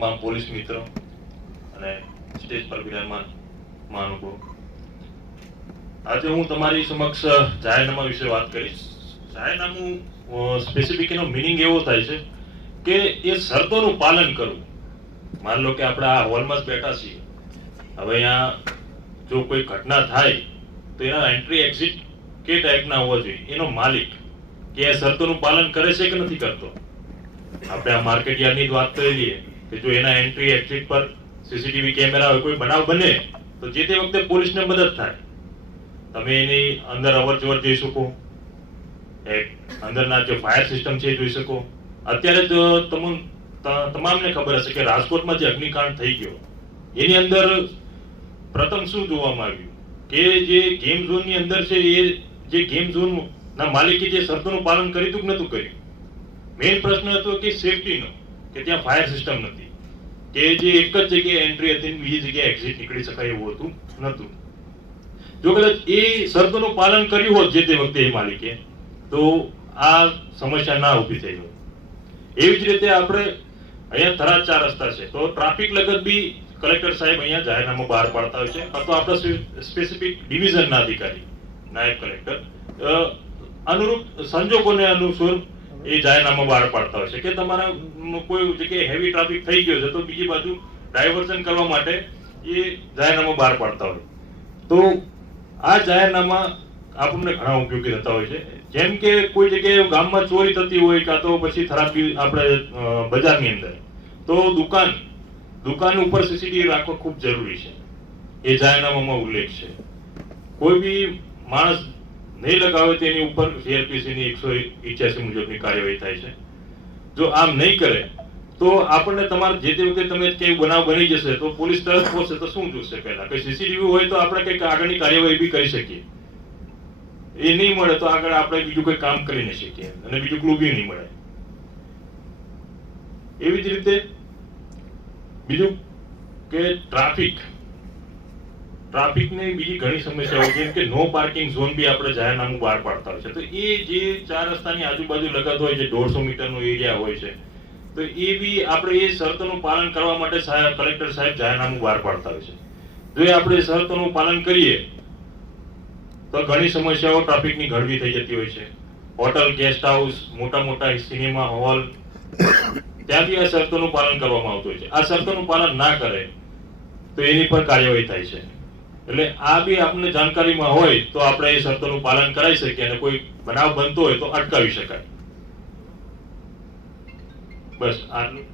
તમામ પોલીસ મિત્રો અને સ્ટેજ પર બિરાજમાન મહાનુભાવો, આજે હું તમારી સમક્ષ જાહેરનામા વિશે વાત કરીશ. જાહેરનામું સ્પેસિફિક એનો મિનિંગ એવો થાય છે કે એ શરતોનું પાલન કરવું. માન લો કે આપણે આ હોલમાં જ બેઠા છીએ, હવે અહીંયા જો કોઈ ઘટના થાય તો એના એન્ટ્રી એક્ઝિટ કે ટાઈપના હોવા જોઈએ, એનો માલિક કે એ શરતોનું પાલન કરે છે કે નથી કરતો. આપણે આ માર્કેટ યાર્ડની જ વાત કરી લઈએ કે જો એના એન્ટ્રી એક્ઝિટ પર સીસીટીવી કેમેરા હોય, કોઈ બનાવ બને તો જે તે વખતે પોલીસને મદદ થાય. તમે એની અંદર અવર જવર જોઈ શકો, એક અંદરના જે ફાયર સિસ્ટમ છે એ જોઈ શકો. અત્યારે જ તમામને ખબર હશે કે રાજકોટમાં જે અગ્નિકાંડ થઈ ગયો એની અંદર પ્રથમ શું જોવામાં આવ્યું કે જે ગેમ ઝોનની અંદર છે એ જે ગેમ ઝોન ના માલિકે જે શરતોનું પાલન કર્યું હતું કે નતું કર્યું. મેઇન પ્રશ્ન હતો કે સેફટીનો, કે ત્યાં ફાયર સિસ્ટમ નથી, કે જે એક જ જગ્યાએ એન્ટ્રી હતી બીજી જગ્યાએ એક્ઝિટ નીકળી શકાય એવું હતું નતું. જો કદાચ એ શરતોનું પાલન કર્યું હોત જે તે વખતે એ માલિકે, તો આ સમસ્યા ના ઊભી થઈ હોત. એવી જ રીતે આપણે અહીંયા થરા 4 રસ્તા છે તો ટ્રાફિક લગત બી કલેક્ટર સાહેબ અહીંયા જાહેરનામું બહાર પાડતા હોય છે, અથવા આપણા સ્પેસિફિક ડિવિઝનના અધિકારી નાયબ કલેક્ટર અનુરૂપ સંજોગોને અનુસાર એ જાહેરનામા બહાર પાડતા હોય છે કે તમારા કોઈ જગ્યાએ હેવી ટ્રાફિક થઈ ગયો છે તો બીજી બાજુ ડાયવર્ઝન કરવા માટે એ જાહેરનામા બહાર પાડતા હોય. તો આ જાહેરનામા આપણને ઘણા ઉપયોગી થતા હોય છે. જેમ કે કોઈ જગ્યાએ ગામમાં ચોરી થતી હોય કાં તો પછી થરાપી આપણે બજારની અંદર, તો દુકાન ઉપર સીસીટીવી રાખવા ખૂબ જરૂરી છે. એ જાહેરનામામાં ઉલ્લેખ છે. કોઈ બી માણસ નહીં લગાવે તેની ઉપર સીઆરપીસીની 181 મુજબની કાર્યવાહી થાય છે. જો આમ નહીં કરે તો આપણને તમારે જે તે વખતે તમે કઈ બનાવ બની જશે તો પોલીસ તરફ પહોંચશે તો શું જોશે? પહેલા કઈ સીસીટીવી હોય તો આપણે કઈક આગળની કાર્યવાહી બી કરી શકીએ. એ નહીં મળે તો આગળ આપણે બીજું કોઈ કામ કરી નહીં શકીએ અને બીજું ક્લુ બી નહીં મળે. એવી જ રીતે બીજું કે ટ્રાફિકની બીજી ઘણી સમસ્યાઓ, જેમ કે નો પાર્કિંગ ઝોન બી આપણે જાહેરનામું બહાર પાડતા હોય છે. તો એ જે 4 રસ્તાની આજુબાજુ લગત હોય છે, 150 મીટરનો એરિયા હોય છે, તો એ બી આપણે એ શરતોનું પાલન કરવા માટે કલેક્ટર સાહેબ જાહેરનામું બહાર પાડતા હોય છે. જો એ આપણે શરતોનું પાલન કરીએ તો ઘણી સમસ્યાઓ ટ્રાફિકની ઘડવી થઈ જતી હોય છે. હોટલ, ગેસ્ટ હાઉસ, મોટા સિનેમા હોલ, ત્યાંથી આ શરતોનું પાલન કરવામાં આવતું હોય છે. આ શરતોનું પાલન ના કરે તો એની પર કાર્યવાહી થાય છે. એટલે આ બી આપણને જાણકારીમાં હોય તો આપણે એ શરતોનું પાલન કરાવી શકીએ અને કોઈ બનાવ બનતો હોય તો અટકાવી શકાય. બસ આટલું.